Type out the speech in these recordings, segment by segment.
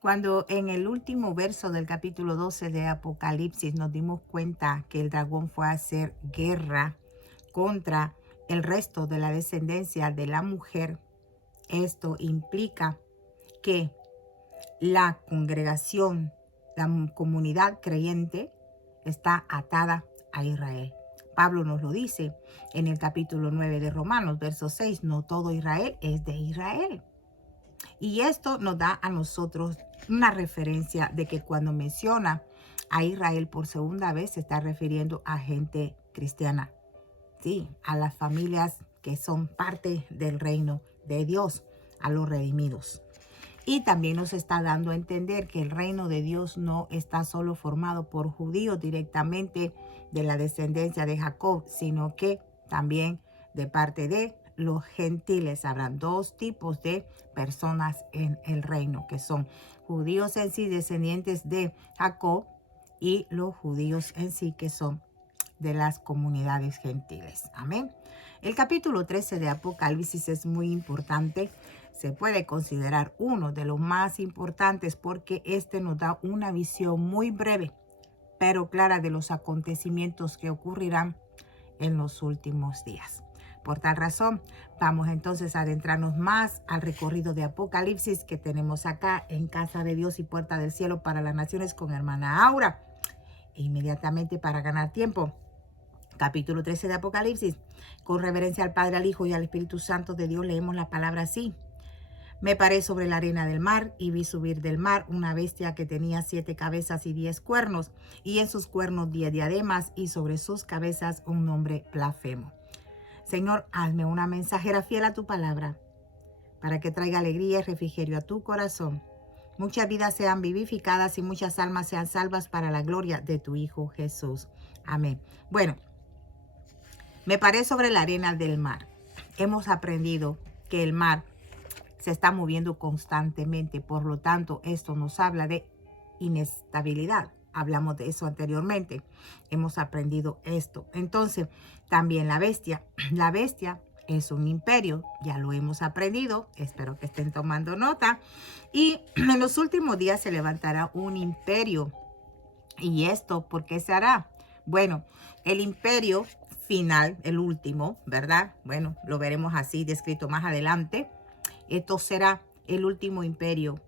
Cuando en el último verso del capítulo 12 de Apocalipsis nos dimos cuenta que el dragón fue a hacer guerra contra el resto de la descendencia de la mujer, esto implica que la congregación, la comunidad creyente está atada a Israel. Pablo nos lo dice en el capítulo 9 de Romanos, verso 6, no todo Israel es de Israel. Y esto nos da a nosotros una referencia de que cuando menciona a Israel por segunda vez se está refiriendo a gente cristiana, sí, a las familias que son parte del reino de Dios, a los redimidos. Y también nos está dando a entender que el reino de Dios no está solo formado por judíos directamente de la descendencia de Jacob, sino que también de parte de los gentiles. Habrán dos tipos de personas en el reino, que son judíos en sí, descendientes de Jacob, y los judíos en sí, que son de las comunidades gentiles. Amén. El capítulo 13 de Apocalipsis es muy importante. Se puede considerar uno de los más importantes porque este nos da una visión muy breve, pero clara de los acontecimientos que ocurrirán en los últimos días. Por tal razón, vamos entonces a adentrarnos más al recorrido de Apocalipsis que tenemos acá en Casa de Dios y Puerta del Cielo para las Naciones con hermana Aura. E inmediatamente, para ganar tiempo, capítulo 13 de Apocalipsis, con reverencia al Padre, al Hijo y al Espíritu Santo de Dios, leemos la palabra así. Me paré sobre la arena del mar y vi subir del mar una bestia que tenía 7 cabezas y 10 cuernos, y en sus cuernos 10 diademas, y sobre sus cabezas un nombre blasfemo. Señor, hazme una mensajera fiel a tu palabra, para que traiga alegría y refrigerio a tu corazón. Muchas vidas sean vivificadas y muchas almas sean salvas para la gloria de tu Hijo Jesús. Amén. Bueno, me paré sobre la arena del mar. Hemos aprendido que el mar se está moviendo constantemente, por lo tanto, esto nos habla de inestabilidad. Hablamos de eso anteriormente. Hemos aprendido esto. Entonces, también la bestia. La bestia es un imperio. Ya lo hemos aprendido. Espero que estén tomando nota. Y en los últimos días se levantará un imperio. ¿Y esto por qué se hará? Bueno, el imperio final, el último, ¿verdad? Bueno, lo veremos así descrito más adelante. Esto será el último imperio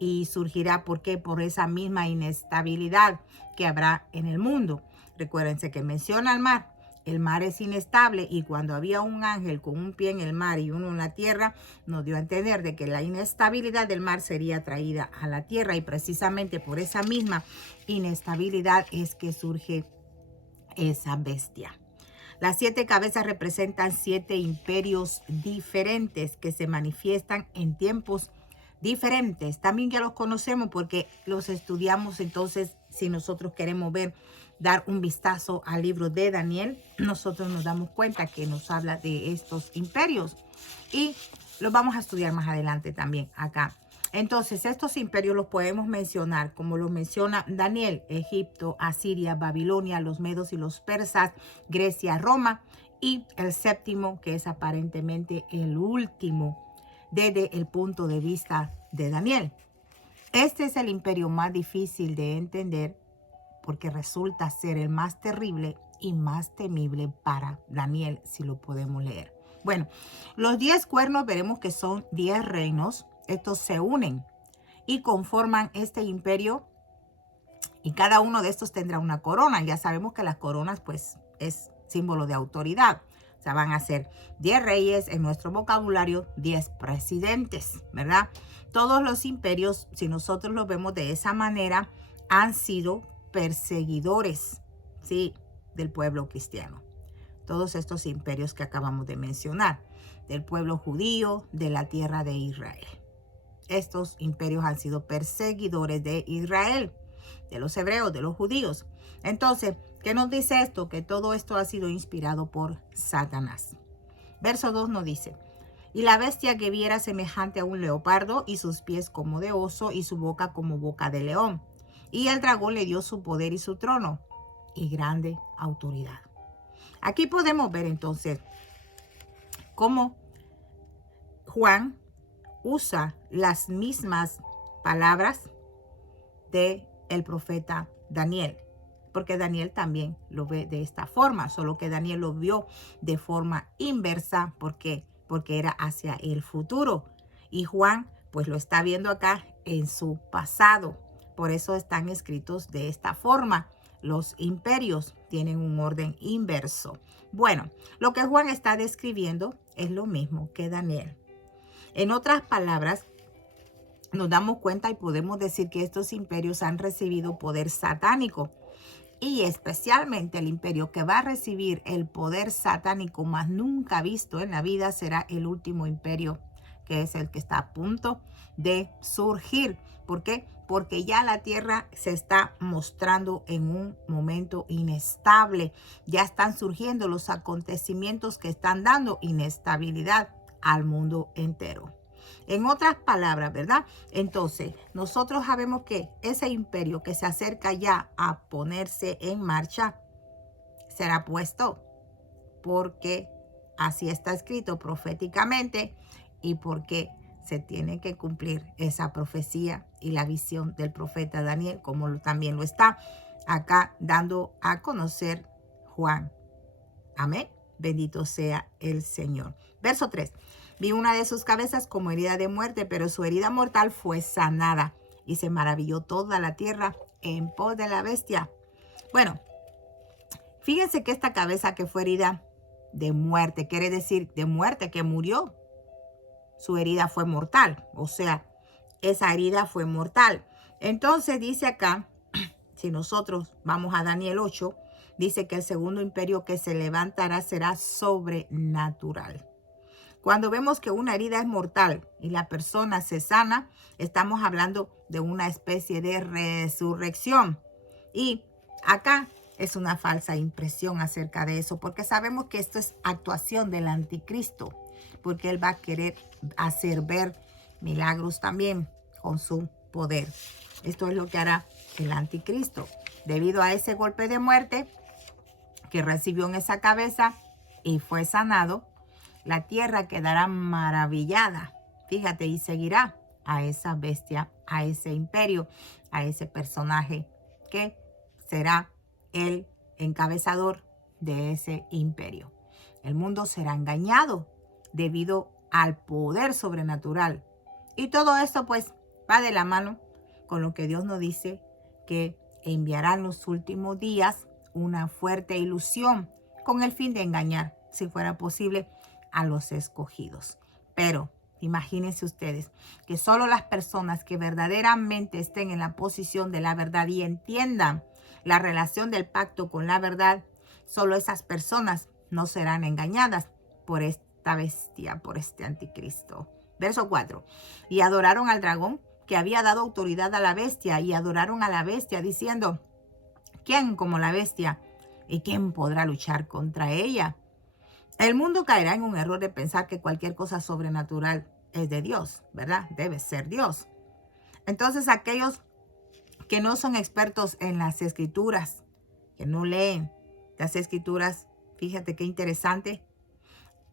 y surgirá, ¿por qué? Por esa misma inestabilidad que habrá en el mundo. Recuérdense que menciona el mar. El mar es inestable y cuando había un ángel con un pie en el mar y uno en la tierra, nos dio a entender de que la inestabilidad del mar sería traída a la tierra y precisamente por esa misma inestabilidad es que surge esa bestia. Las 7 cabezas representan 7 imperios diferentes que se manifiestan en tiempos diferentes. También ya los conocemos porque los estudiamos. Entonces, si nosotros queremos dar un vistazo al libro de Daniel, nosotros nos damos cuenta que nos habla de estos imperios y los vamos a estudiar más adelante también acá. Entonces, estos imperios los podemos mencionar, como lo menciona Daniel: Egipto, Asiria, Babilonia, los medos y los persas, Grecia, Roma, y el séptimo, que es aparentemente el último desde el punto de vista de Daniel. Este es el imperio más difícil de entender porque resulta ser el más terrible y más temible para Daniel, si lo podemos leer. Bueno, los 10 cuernos veremos que son 10 reinos. Estos se unen y conforman este imperio y cada uno de estos tendrá una corona. Ya sabemos que las coronas pues es símbolo de autoridad. O sea, van a ser 10 reyes, en nuestro vocabulario 10 presidentes, ¿verdad? Todos los imperios, si nosotros los vemos de esa manera, han sido perseguidores, ¿sí?, del pueblo cristiano. Todos estos imperios que acabamos de mencionar, del pueblo judío, de la tierra de Israel. Estos imperios han sido perseguidores de Israel, de los hebreos, de los judíos. Entonces, ¿qué nos dice esto? Que todo esto ha sido inspirado por Satanás. Verso 2 nos dice: y la bestia que viera semejante a un leopardo, y sus pies como de oso, y su boca como boca de león. Y el dragón le dio su poder y su trono, y grande autoridad. Aquí podemos ver entonces cómo Juan usa las mismas palabras de el profeta Daniel, porque Daniel también lo ve de esta forma, solo que Daniel lo vio de forma inversa. ¿Por qué? Porque era hacia el futuro. Y Juan, pues lo está viendo acá en su pasado. Por eso están escritos de esta forma. Los imperios tienen un orden inverso. Bueno, lo que Juan está describiendo es lo mismo que Daniel. En otras palabras, nos damos cuenta y podemos decir que estos imperios han recibido poder satánico. Y especialmente el imperio que va a recibir el poder satánico más nunca visto en la vida será el último imperio, que es el que está a punto de surgir. ¿Por qué? Porque ya la tierra se está mostrando en un momento inestable. Ya están surgiendo los acontecimientos que están dando inestabilidad al mundo entero. En otras palabras, ¿verdad? Entonces, nosotros sabemos que ese imperio que se acerca ya a ponerse en marcha será puesto porque así está escrito proféticamente y porque se tiene que cumplir esa profecía y la visión del profeta Daniel, como también lo está acá dando a conocer Juan. Amén. Bendito sea el Señor. Verso 3. Vi una de sus cabezas como herida de muerte, pero su herida mortal fue sanada. Y se maravilló toda la tierra en pos de la bestia. Bueno, fíjense que esta cabeza que fue herida de muerte, quiere decir de muerte, que murió. Su herida fue mortal. O sea, esa herida fue mortal. Entonces dice acá, si nosotros vamos a Daniel 8, dice que el segundo imperio que se levantará será sobrenatural. Cuando vemos que una herida es mortal y la persona se sana, estamos hablando de una especie de resurrección. Y acá es una falsa impresión acerca de eso, porque sabemos que esto es actuación del anticristo, porque él va a querer hacer ver milagros también con su poder. Esto es lo que hará el anticristo. Debido a ese golpe de muerte que recibió en esa cabeza y fue sanado, la tierra quedará maravillada, fíjate, y seguirá a esa bestia, a ese imperio, a ese personaje que será el encabezador de ese imperio. El mundo será engañado debido al poder sobrenatural. Y todo esto pues va de la mano con lo que Dios nos dice, que enviará en los últimos días una fuerte ilusión con el fin de engañar, si fuera posible, a los escogidos. Pero imagínense ustedes que solo las personas que verdaderamente estén en la posición de la verdad y entiendan la relación del pacto con la verdad, solo esas personas no serán engañadas por esta bestia, por este anticristo. Verso 4. Y adoraron al dragón que había dado autoridad a la bestia, y adoraron a la bestia diciendo: ¿quién como la bestia? ¿Y quién podrá luchar contra ella? El mundo caerá en un error de pensar que cualquier cosa sobrenatural es de Dios, ¿verdad? Debe ser Dios. Entonces, aquellos que no son expertos en las escrituras, que no leen las escrituras, fíjate qué interesante,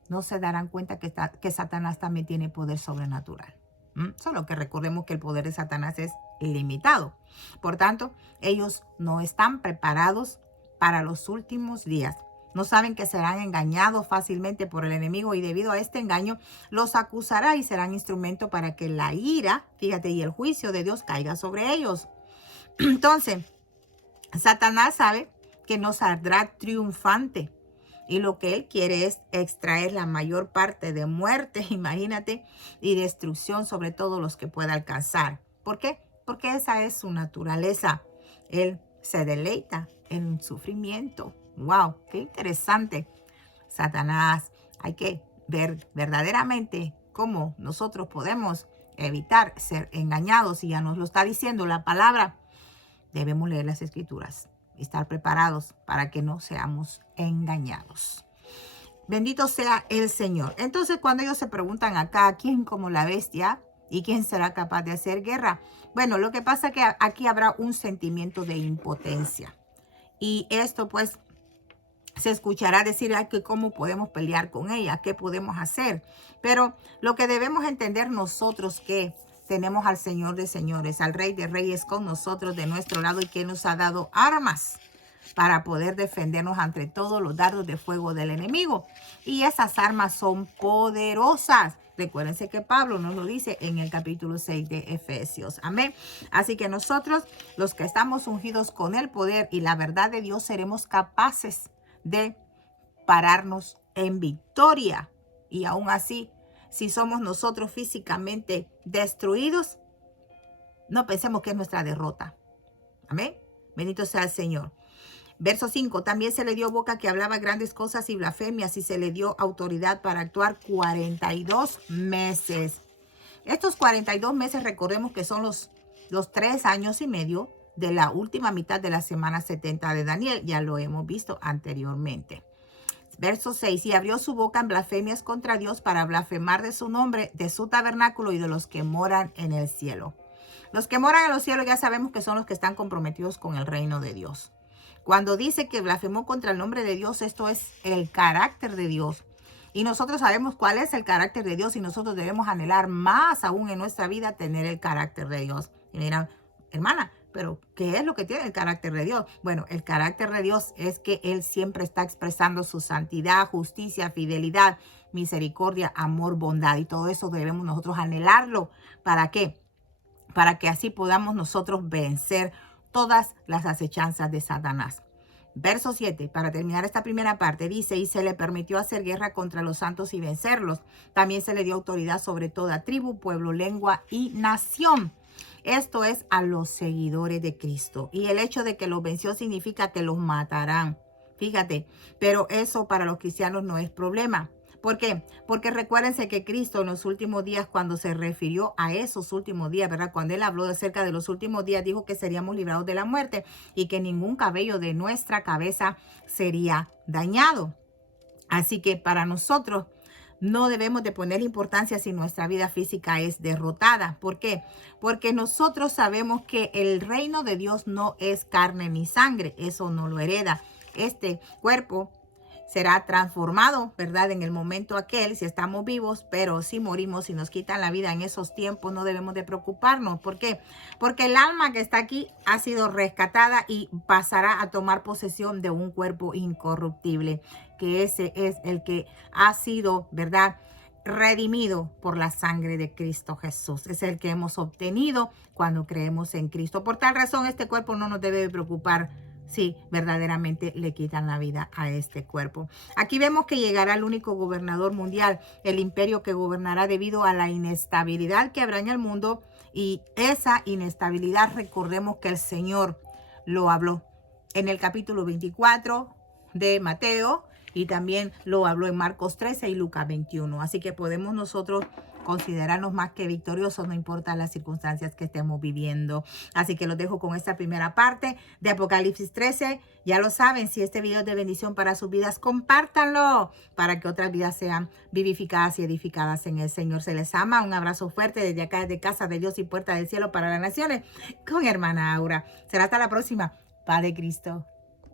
no se darán cuenta que Satanás también tiene poder sobrenatural. Solo que recordemos que el poder de Satanás es ilimitado. Por tanto, ellos no están preparados para los últimos días. No saben que serán engañados fácilmente por el enemigo, y debido a este engaño los acusará y serán instrumento para que la ira, fíjate, y el juicio de Dios caiga sobre ellos. Entonces, Satanás sabe que no saldrá triunfante, y lo que él quiere es extraer la mayor parte de muerte, imagínate, y destrucción sobre todos los que pueda alcanzar. ¿Por qué? Porque esa es su naturaleza. Él se deleita en un sufrimiento. ¡Wow! ¡Qué interesante! Satanás, hay que ver verdaderamente cómo nosotros podemos evitar ser engañados, y ya nos lo está diciendo la palabra. Debemos leer las escrituras y estar preparados para que no seamos engañados. Bendito sea el Señor. Entonces, cuando ellos se preguntan acá, ¿quién como la bestia? ¿Y quién será capaz de hacer guerra? Bueno, lo que pasa es que aquí habrá un sentimiento de impotencia. Y esto pues se escuchará decir que cómo podemos pelear con ella, qué podemos hacer. Pero lo que debemos entender nosotros, que tenemos al Señor de señores, al Rey de reyes con nosotros de nuestro lado y que nos ha dado armas para poder defendernos ante todos los dardos de fuego del enemigo. Y esas armas son poderosas. Recuérdense que Pablo nos lo dice en el capítulo 6 de Efesios. Amén. Así que nosotros, los que estamos ungidos con el poder y la verdad de Dios, seremos capaces de pararnos en victoria. Y aún así, si somos nosotros físicamente destruidos, no pensemos que es nuestra derrota. Amén. Bendito sea el Señor. Verso 5, también se le dio boca que hablaba grandes cosas y blasfemias y se le dio autoridad para actuar 42 meses. Estos 42 meses, recordemos que son los 3 años y medio de la última mitad de la semana 70 de Daniel. Ya lo hemos visto anteriormente. Verso 6, y abrió su boca en blasfemias contra Dios para blasfemar de su nombre, de su tabernáculo y de los que moran en el cielo. Los que moran en los cielos ya sabemos que son los que están comprometidos con el reino de Dios. Cuando dice que blasfemó contra el nombre de Dios, esto es el carácter de Dios. Y nosotros sabemos cuál es el carácter de Dios y nosotros debemos anhelar más aún en nuestra vida tener el carácter de Dios. Y me dirán, hermana, pero ¿qué es lo que tiene el carácter de Dios? Bueno, el carácter de Dios es que Él siempre está expresando su santidad, justicia, fidelidad, misericordia, amor, bondad. Y todo eso debemos nosotros anhelarlo. ¿Para qué? Para que así podamos nosotros vencer todas las acechanzas de Satanás. Verso 7, para terminar esta primera parte, dice, y se le permitió hacer guerra contra los santos y vencerlos. También se le dio autoridad sobre toda tribu, pueblo, lengua y nación. Esto es a los seguidores de Cristo. Y el hecho de que los venció significa que los matarán. Fíjate, pero eso para los cristianos no es problema. ¿Por qué? Porque recuérdense que Cristo en los últimos días, cuando se refirió a esos últimos días, ¿verdad? Cuando Él habló acerca de los últimos días, dijo que seríamos librados de la muerte y que ningún cabello de nuestra cabeza sería dañado. Así que para nosotros no debemos de poner importancia si nuestra vida física es derrotada. ¿Por qué? Porque nosotros sabemos que el reino de Dios no es carne ni sangre. Eso no lo hereda. Este cuerpo será transformado, ¿verdad? En el momento aquel, si estamos vivos, pero si morimos, si nos quitan la vida en esos tiempos, no debemos de preocuparnos. ¿Por qué? Porque el alma que está aquí ha sido rescatada y pasará a tomar posesión de un cuerpo incorruptible, que ese es el que ha sido, ¿verdad?, redimido por la sangre de Cristo Jesús. Es el que hemos obtenido cuando creemos en Cristo. Por tal razón, este cuerpo no nos debe de preocupar si verdaderamente le quitan la vida a este cuerpo. Aquí vemos que llegará el único gobernador mundial, el imperio que gobernará debido a la inestabilidad que habrá en el mundo. Y esa inestabilidad, recordemos que el Señor lo habló en el capítulo 24 de Mateo y también lo habló en Marcos 13 y Lucas 21. Así que podemos nosotros considerarnos más que victoriosos, no importa las circunstancias que estemos viviendo. Así que los dejo con esta primera parte de Apocalipsis 13. Ya lo saben, si este video es de bendición para sus vidas, compártanlo para que otras vidas sean vivificadas y edificadas en el Señor. Se les ama. Un abrazo fuerte desde acá, desde Casa de Dios y Puerta del Cielo para las Naciones, con hermana Aura. Será hasta la próxima. Paz de Cristo.